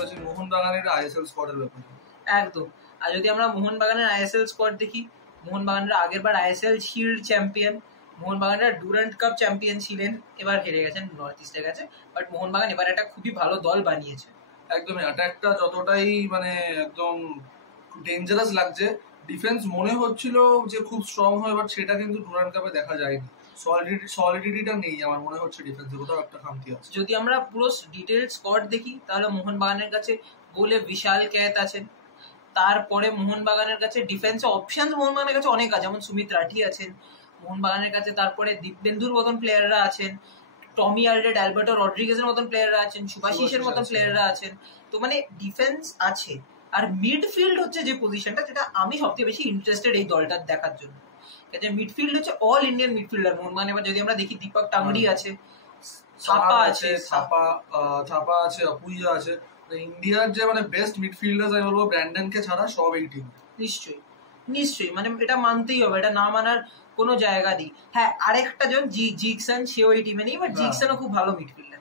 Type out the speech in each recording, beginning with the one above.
চলেছি মোহনবাগানের আইএসএল স্কোয়াডের ব্যাপারে। একদম। আর যদি আমরা মোহনবাগানের আইএসএল স্কোয়াড দেখি, মোহনবাগানরা আগের বার আইএসএল শিল্ড চ্যাম্পিয়ন, মোহনবাগানরা ডুরান্ট কাপ চ্যাম্পিয়ন ছিলেন, এবার হেরে গেছেন নর্থ ইস্টের কাছে, বাট মোহনবাগান এবার একটা খুবই ভালো দল বানিয়েছে। একদমই, অ্যাটাকটা যতটাই মানে একদম ডেঞ্জারাস লাগছে, ডিফেন্স মনে হচ্ছিল যে খুব স্ট্রং হয়, বাট সেটা কিন্তু ডুরান্ট কাপে দেখা যায়নি। সলিডিটিটা নেই আমার মনে হচ্ছে ডিফেন্সে, কোথাও একটা খামতি আছে। যদি আমরা পুরো ডিটেইলড স্কোয়াড দেখি তাহলে মোহনবাগানের কাছে গোলে বিশাল ক্যাত আছেন, তারপরে মোহনবাগানের কাছে ডিফেন্সে অপশনস মোহনবাগানের কাছে অনেক আছে, যেমন সুমিত রাঠি আছেন মোহনবাগানের কাছে, তারপরে দীপবেন্দুর মতন প্লেয়াররা আছেন, টমি আলড্রেড, অ্যালবার্টো রড্রিগেজের মতন প্লেয়াররা আছেন, সুভাশিসের মতন প্লেয়াররা আছেন। তো মানে ডিফেন্স আছে। আর মিডফিল্ড হচ্ছে যে পজিশনটা, যেটা আমি সবচেয়ে বেশি ইন্টারেস্টেড এই দলটা দেখার জন্য। মিডফিল্ড হচ্ছে অল ইন্ডিয়ান মিডফিল্ডার মোহনবাগান। এবার যদি আমরা দেখি দীপক টাংরি আছে, ছাপা আছে, ছাপা আছে, আপুইয়া আছে। ইন্ডিয়ার যে মানে বেস্ট মিডফিল্ডার আমি বলবো ব্র্যান্ডনকে ছাড়া সব এই টিম। নিশ্চয়ই নিশ্চয়ই, মানে এটা মানতেই হবে, এটা না মানার কোনো জায়গা নেই। হ্যাঁ, আরেকটা জন জিকসন, সেও এই টিমে নেই, বাট জিকসনও খুব ভালো মিডফিল্ডার।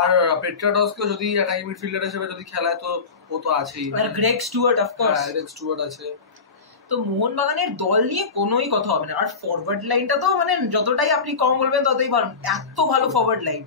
আর পেট্রাডসকে যদি অ্যাটাকিং মিডফিল্ডার হিসেবে যদি খেলায় তো ও তো আছেই। আর Greg Stewart, of course Greg Stewart আছে। তো মোহনবাগানের দল নিয়ে কোনোই কথা হবে না। আর ফরওয়ার্ড লাইনটা তো মানে যতটাই আপনি কম বলবেন ততই ভালো, এত ভালো ফরওয়ার্ড লাইন।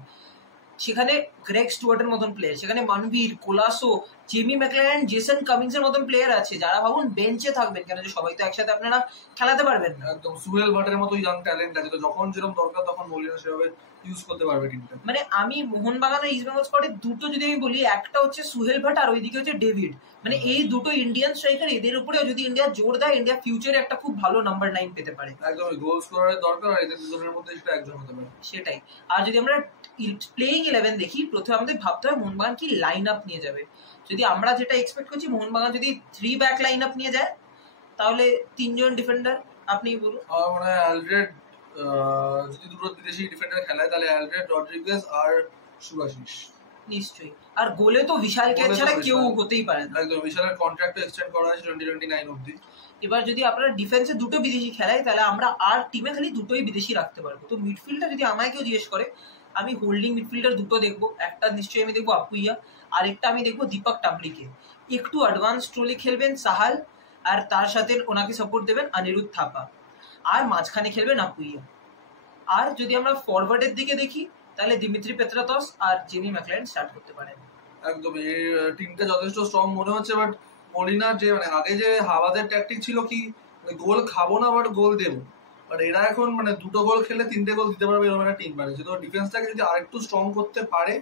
সেখানে গ্রেগ স্টুয়ার্টের মতন প্লেয়ার, সেখানে Manvir, Colaco, Jamie Maclaren, Jason Cummings এর মতন প্লেয়ার আছে, যারা ভাবুন বেঞ্চে থাকবেন কেন, যে সবাই তো একসাথে আপনারা খেলাতে পারবেন না। একদম সুহেল ভাটের মতো ইয়াং ট্যালেন্ট আছে, তো যখন যেরকম দরকার তখন মলিনা সেভাবে ইউজ করতে পারবে টিমটা। মানে আমি মোহনবাগান আর ইস্ট বেঙ্গল স্কোয়াডের দুটো যদি আমি বলি, একটা হচ্ছে সুহেল ভাট আর ওইদিকে হচ্ছে ডেভিড, মানে এই দুটো ইন্ডিয়ান স্ট্রাইকার, এদের উপরে যদি ইন্ডিয়া জোর দেয়, ইন্ডিয়া ফিউচারে একটা খুব ভালো নাম্বার 9 পেতে পারে। একদম, গোল স্কোরারের দরকার, আর এদের দুজনের মধ্যে সেটা একজন হতে পারে। সেটাই। আর যদি আমরা প্লেইং 11 দেখি, প্রথমে আমাদের ভাবতে হবে মোহনবাগান কি লাইন আপ নিয়ে যাবে। যদি আমরা যেটা এক্সপেক্ট করছি, মোহনবাগান যদি 3 ব্যাক লাইন আপ নিয়ে যায়, তাহলে 3 জন ডিফেন্ডার। আপনি বলুন। আমার মনে হয় অ্যালড্রেড, যদি দুটো বিদেশি ডিফেন্ডার খেলায় তাহলে অ্যালড্রেড, রড্রিগেজ আর সুভাশিস। নিশ্চয়ই। আর গোলে তো বিশাল ক্যাচ ছাড়া কেউ হতেই পারে না। একদম, বিশালের কন্ট্রাক্ট এক্সটেন্ড করা হয়েছে 2029 অবধি। এবার যদি আপনারা ডিফেন্সে দুটো বিদেশি খেলায়, তাহলে আমরা আর টিমে খালি দুটোই বিদেশি রাখতে পারবো। তো মিডফিল্ডটা যদি আমায় কেউ জিজ্ঞেস করে, আমি হোল্ডিং মিডফিল্ডার দুটো দেখবো। একটা নিশ্চয়ই আমি দেখবো আপুইয়া, আরেকটা আমি দেখবো দীপক টাংরিকে। একটু অ্যাডভান্স রোলে খেলবেন সাহাল, আর তার সাথে ওনাকে সাপোর্ট দেবেন অনিরুদ্ধ থাপা, আর মাঝখানে খেলবেন আপুইয়া। আর যদি আমরা ফরওয়ার্ডের দিকে দেখি, তাহলে দিমিত্রি পেত্রাতস আর জেমি ম্যাকলারেন স্টার্ট করতে পারেন। একদম, এই টিমটা যথেষ্ট স্ট্রং মনে হচ্ছে, বাট মলিনার যে মানে আগে যে হাওয়াদের ট্যাকটিক ছিল কি গোল খাবো না বাট গোল দেবো, বাট এরা এখন মানে দুটো গোল খেলে 3টে গোল দিতে পারবে এরকম একটা টিম বানিয়েছে। তো ডিফেন্সটাকে যদি আরেকটু স্ট্রং করতে পারে,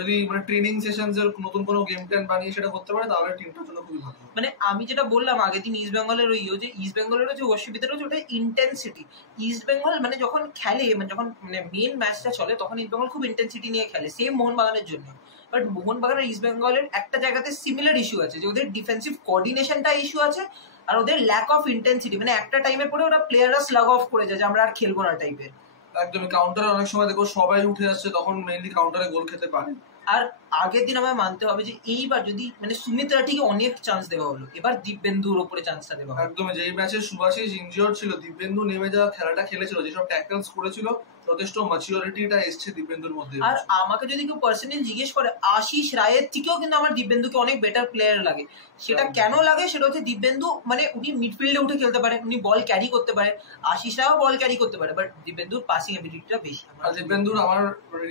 যদি মানে ট্রেনিং সেশনস এর নতুন কোনো গেম প্ল্যান বানিয়ে সেটা করতে পারে, তাহলে টিমটার জন্য খুবই ভালো। মানে আমি যেটা বললাম আগের দিন ইস্ট বেঙ্গলের যে ইস্ট বেঙ্গলেরও যে অসুবিধা রয়েছে, ওটা ইন্টেন্সিটি। ইস্ট বেঙ্গল মানে যখন খেলে, মানে যখন মানে মেন ম্যাচটা চলে, তখন ইস্ট বেঙ্গল খুব ইন্টেন্সিটি নিয়ে খেলে, সেম মোহনবাগানের জন্য। বাট মোহনবাগান আর ইস্ট বেঙ্গলের একটা জায়গাতে সিমিলার ইস্যু আছে, যে ওদের ডিফেন্সিভ কোঅর্ডিনেশনটা ইস্যু আছে, আর ওদের ল্যাক অফ ইন্টেন্সিটি, মানে একটা টাইমে পরে ওরা প্লেয়াররা স্লাগ অফ করে যায় যে আমরা আর খেলবো না টাইপের। একদমই, কাউন্টারে অনেক সময় দেখো সবাই উঠে আসছে, তখন মেইনলি কাউন্টারে গোল খেতে পারে। আর আগের দিন আমায় মানতে হবে যে এইবার যদি মানে সুমিত রাঠিকে অনেক চান্স দেওয়া হলো, এবার দীপবেন্দুর উপরে চান্সটা দেওয়া হলো। একদমই, যেই ম্যাচে সুভাশিস ইনজিওর ছিল, দীপবেন্দু নেমে যাওয়া খেলাটা খেলেছিল, যেসব ট্যাকলস করেছিল, যথেষ্ট ম্যাচিউরিটিটা এসছে দীপবেন্দুর মধ্যে। আর আমাকে যদি কেউ পার্সোনালি জিজ্ঞেস করে, আশিস রায়ের থেকেও কিন্তু আমার দীপবেন্দুকে অনেক বেটার প্লেয়ার লাগে। সেটা কেন লাগে, সেটা হচ্ছে দীপবেন্দু মানে উনি মিডফিল্ডে উঠে খেলতে পারেন, উনি বল ক্যারি করতে পারেন, আশিস রায়ও বল ক্যারি করতে পারে, বাট দীপবেন্দুর পাসিং এবিলিটিটা বেশি। আর দীপবেন্দুর আমার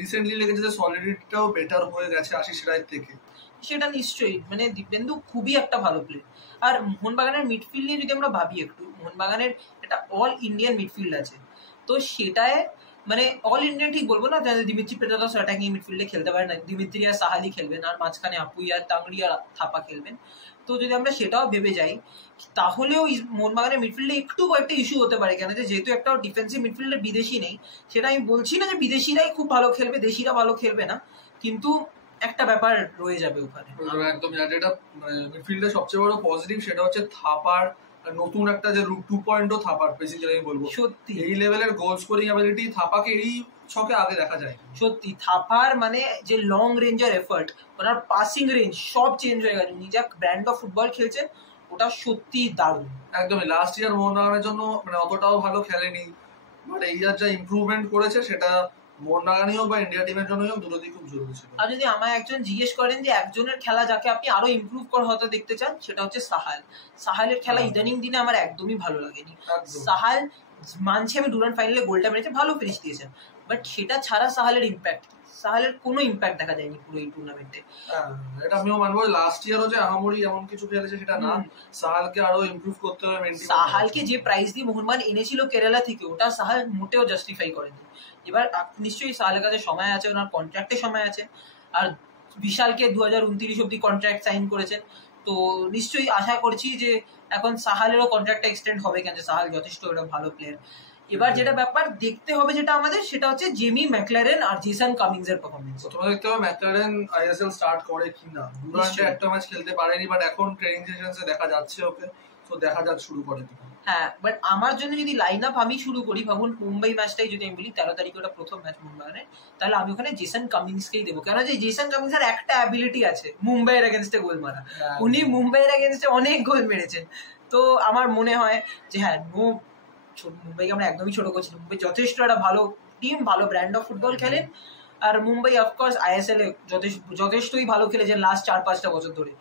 রিসেন্টলি লেগেছে যে সলিডিটিটাও বেটার হয়ে গেছে আশিস রায়ের থেকে। সেটা নিশ্চয়ই, মানে দীপবেন্দু খুবই একটা ভালো প্লেয়ার। আর মোহনবাগানের মিডফিল্ড নিয়ে যদি আমরা ভাবি একটু, মোহনবাগানের একটা অল ইন্ডিয়ান মিডফিল্ড আছে। তো সেটায় মানে অল ইন্ডিয়ান ঠিক বলবো না, যাদের দিমিত্রি পেত্রাতস অ্যাটাকিং মিডফিল্ডে খেলতে পারে না, দিমিত্রি আর সাহালি খেলবেন, আর মাঝখানে আপুইয়া, টাংরি আর থাপা খেলবেন। তো যদি আমরা সেটাও ভেবে যাই, তাহলেও মোহনবাগানের মিডফিল্ডে একটু কয়েকটা ইস্যু হতে পারে, কেন যেহেতু একটা ডিফেন্সিভ মিডফিল্ডে বিদেশি নেই। সেটা আমি বলছি না যে বিদেশিরাই খুব ভালো খেলবে, দেশিরা ভালো খেলবে না, কিন্তু একটা ব্যাপার রয়ে যাবে ওখানে। একদম, যেটা মিডফিল্ডের সবচেয়ে বড় পজিটিভ সেটা হচ্ছে থাপার নতুন একটা যে 2.0 থাপার বেসিক্যালি আমি বলবো। সত্যি এই লেভেলের গোল স্কোরিং অ্যাবিলিটি থাপাকে এই ছকে আগে দেখা যায়। সত্যি থাপার মানে যে লং রেঞ্জের এফার্ট, ওনার পাসিং রেঞ্জ সব চেঞ্জ হয়ে গেছে, উনি যা ব্র্যান্ড অফ ফুটবল খেলছেন ওটা সত্যি দারুণ। একদমই, লাস্ট ইয়ার মোহনবাগানের জন্য মানে অতটাও ভালো খেলেনি, বাট এই ইয়ার যা ইমপ্রুভমেন্ট করেছে সেটা মোহনবাগানই হোক বা ইন্ডিয়া টিমের জন্যই হোক, দুটোতেই খুব জরুরি ছিল। আর যদি আমায় একজন জিজ্ঞেস করেন যে একজনের খেলা যাকে আপনি আরো ইমপ্রুভ করা হতে দেখতে চান, সেটা হচ্ছে সাহালের খেলা ইদানিং দিনে আমার একদমই ভালো লাগেনি। সাহাল মানছি আমি ডুরান্ড ফাইনালে গোলটা মেরেছে, ভালো ফিনিশ দিয়েছেন, বাট সেটা ছাড়া সাহালের কোনো ইম্প্যাক্ট দেখা যায়নি পুরো এই টুর্নামেন্টে। এটা আমিও মানবো, লাস্ট ইয়ারও যে আহামরি এমন কিছু খেলেছে সেটা না, সাহালকে আরো ইমপ্রুভ করতে হবে। সাহালকে যে প্রাইস দিয়ে মোহনবাগান এনেছিল কেরালা থেকে, ওটা সাহাল মোটেও জাস্টিফাই করেনি। এবার নিশ্চয়ই সাহালের কাছে সময় আছে, ওনার কন্ট্রাক্টে সময় আছে, আর বিশালকে 2029 অব্দি কন্ট্রাক্ট সাইন করেছেন, তো নিশ্চয়ই আশা করছি যে এখন সাহালেরও কন্ট্রাক্টটা এক্সটেন্ড হবে, কেন সাহাল যথেষ্ট একটা ভালো প্লেয়ার। এবার যেটা ব্যাপার দেখতে হবে যেটা আমাদের, সেটা হচ্ছে জেমি ম্যাকলারেন আর জেসন কামিংস এর পারফরম্যান্স। প্রথমে দেখতে হবে ম্যাকলারেন আইএসএল স্টার্ট করে কিনা। ডুরান্ডে একটা ম্যাচ খেলতে পারেনি, বাট এখন ট্রেনিং সেশনসে দেখা যাচ্ছে ওকে, তো দেখা যাক শুরু করে কিনা। হ্যাঁ, বাট আমার জন্য যদি লাইন আপ আমি শুরু করি, ভাবুন মুম্বাই ম্যাচটাই যদি আমি বলি 13 তারিখে ওটা প্রথম ম্যাচ মোহনবাগানের, তাহলে আমি ওখানে জেসন কামিংসকেই দেবো। কেন যে জেসন কামিংস এর একটা অ্যাবিলিটি আছে, মুম্বাইয়ের এগেনস্টে গোল মারা। উনি মুম্বাইয়ের এগেনস্টে অনেক গোল মেরেছেন, তো আমার মনে হয় যে হ্যাঁ, মুম্বাইকে আমরা একদমই ছোট করছি। মুম্বাই যথেষ্ট একটা ভালো টিম, ভালো ব্র্যান্ড অফ ফুটবল খেলেন, আর মুম্বাই অফকোর্স আইএসএল এ যথেষ্টই ভালো খেলেছেন লাস্ট 4-5টা বছর ধরে।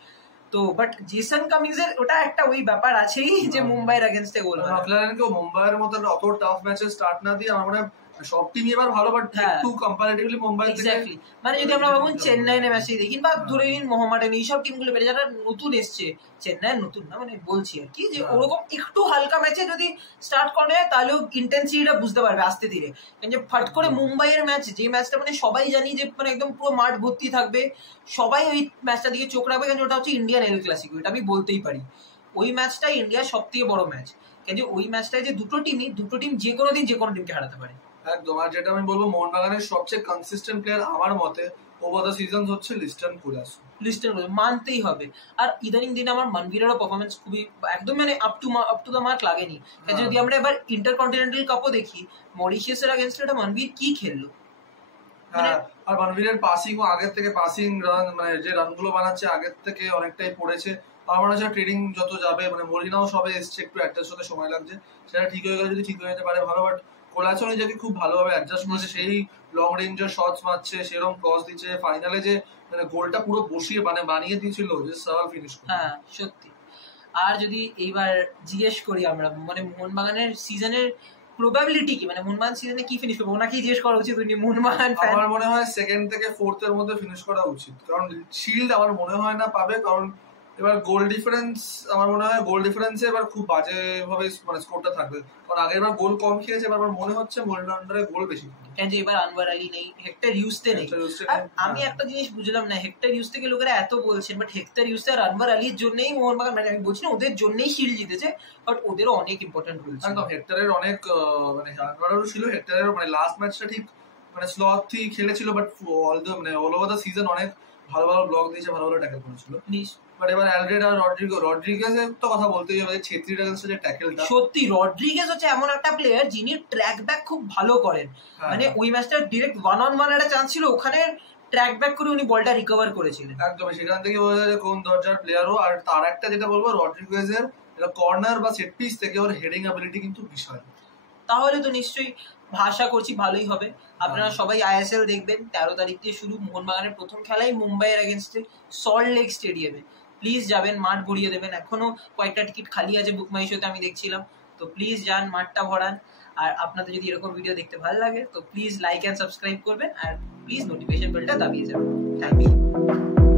তো বাট জেসন কামিংস এর ওটা একটা ওই ব্যাপার আছেই যে মুম্বাইয়ের এগেনস্টে গোল মারা। ম্যাকলারেনকে মুম্বাইয়ের মতো অত টাফ ম্যাচে স্টার্ট না দিয়ে আমার মনে হয় সব টিমই এবার ভালো, বাট একটু কম্পারেটিভলি মুম্বাই থেকে এক্স্যাক্টলি, মানে যদি আমরা ভাবুন চেন্নাইয়ের ম্যাচই দেখি, বা ধরে নিন মোহামেডান, এইসব টিমগুলো পেরে যারা নতুন এসছে, চেন্নাই নতুন না মানে বলছি আর কি, যে ওরকম একটু হালকা ম্যাচে যদি স্টার্ট করে তাহলেও ইন্টেন্সিটিটা বুঝতে পারবে আস্তে ধীরে। যে ফাট করে মুম্বাইয়ের ম্যাচ, যে ম্যাচটা মানে সবাই জানি যে মানে একদম পুরো মাঠ ভর্তি থাকবে, সবাই ওই ম্যাচটা দিকে চোখ রাখবে, কারণ ওটা হচ্ছে ইন্ডিয়ান এল ক্লাসিকো, এটা আমি বলতেই পারি। ওই ম্যাচটাই ইন্ডিয়ার সব থেকে বড় ম্যাচ, কেন যে ওই ম্যাচটায় যে দুটো টিম যে কোনো দিন যে কোনো টিমকে হারাতে পারে। একদম। আর যেটা আমি বলবো, মোহনবাগানের সবচেয়ে কনসিস্টেন্ট প্লেয়ার আমার মতে ওভার দ্য সিজন হচ্ছে লিস্টন কুরাসো। মানতেই হবে। আর ইদানিং দিনে আমার মানভীরেরও পারফরমেন্স খুবই একদম মানে আপ টু দ্য মার্ক লাগেনি। যদি আমরা এবার ইন্টারকন্টিনেন্টাল কাপও দেখি, মরিশিয়াসের এগেইনস্টে এটা মানভীর কি খেললো। হ্যাঁ, আর মানভীরের পাসিং ও আগের থেকে পাসিং রান, মানে যে রানগুলো বানাচ্ছে আগের থেকে অনেকটাই পড়েছে। আমার মনে হচ্ছে ট্রেনিং যত যাবে, মানে মরিনাও সবে এসছে, একটু অ্যাডজাস্ট হতে সময় লাগছে, সেটা ঠিক হয়ে গেলে যদি ঠিক হয়ে যেতে পারে ভালো। বাট কোলাচো নিজেকে খুব ভালোভাবে অ্যাডজাস্ট করেছে, সেই লং রেঞ্জের শটস মারছে, সেরকম ক্রস দিচ্ছে, ফাইনালে যে মানে গোলটা পুরো বসিয়ে মানে বানিয়ে দিয়েছিল যে সাল ফিনিশ। হ্যাঁ সত্যি। আর যদি এইবার জিজ্ঞেস করি আমরা, মানে মোহনবাগানের সিজনের প্রবাবিলিটি কি, মানে মোহনবাগান সিজনে কি ফিনিশ করবে, ওনাকেই জিজ্ঞেস করা উচিত, উনি মোহনবাগান ফ্যান। আমার মনে হয় সেকেন্ড থেকে ফোর্থ এর মধ্যে ফিনিশ করা উচিত, কারণ শিল্ড আমার মনে হয় না পাবে, কারণ এবার গোল ডিফারেন্স আমার মনে হয় গোল ডিফারেন্সে এবার খুব বাজে ভাবে মানে স্কোরটা থাকবে, কারণ আগের বার গোল কম খেয়েছে, এবার আমার মনে হচ্ছে মোহনের আন্ডারে গোল বেশি। কেন যে এবার আনওয়ার আলী নেই, হেক্টর ইউসতে নেই। আমি একটা জিনিস বুঝলাম না, হেক্টর ইউসতে লোকেরা এত বলছেন, বাট হেক্টর ইউসতে আর আনওয়ার আলীর জন্যই মোহনবাগান, মানে আমি বলছি না ওদের জন্যই শিল্ড জিতেছে, বাট ওদেরও অনেক ইম্পর্টেন্ট রোল ছিল। একদম, হেক্টরের অনেক মানে আনওয়ারেরও ছিল। হেক্টরের মানে লাস্ট ম্যাচটা ঠিক মানে স্লথই খেলেছিল, but all over the season অনেক ভালো ভালো ব্লক দিয়েছে, ভালো ভালো ট্যাকল করেছিল। বাট এবার অ্যালড্রেড আর রড্রিগেজের তো কথা বলতেই হবে, ছেত্রীর এগেইনস্টে যে ট্যাকলটা, সত্যি রড্রিগেজ হচ্ছে এমন একটা প্লেয়ার যিনি ট্র্যাক ব্যাক খুব ভালো করেন। মানে ওই ম্যাচটা ডিরেক্ট 1-on-1 একটা চান্স ছিল, ওখানে ট্র্যাক ব্যাক করে উনি বলটা রিকভার করেছিলেন। একদম, সেখান থেকে বোঝা যায় কোন দরজার প্লেয়ারও। আর তার একটা যেটা বলবো, রড্রিগেজের কর্নার বা সেট পিস থেকে ওর হেডিং অ্যাবিলিটি কিন্তু বিশাল। তাহলে তো নিশ্চয়ই আশা করছি ভালোই হবে। আপনারা সবাই আইএসএল দেখবেন, 13 তারিখ দিয়ে শুরু। মোহনবাগানের প্রথম খেলাই মুম্বাইয়ের এগেনস্টে সল্ট লেক স্টেডিয়ামে, প্লিজ যাবেন, মাঠ ভরিয়ে দেবেন। এখনো কয়েকটা টিকিট খালি আছে বুক মাই শোতে আমি দেখছিলাম, তো প্লিজ যান, মাঠটা ভরান। আর আপনাদের যদি এরকম ভিডিও দেখতে ভালো লাগে তো প্লিজ লাইক অ্যান্ড সাবস্ক্রাইব করবেন, আর প্লিজ নোটিফিকেশন বেলটা দাবিয়ে যাবেন। Thank you.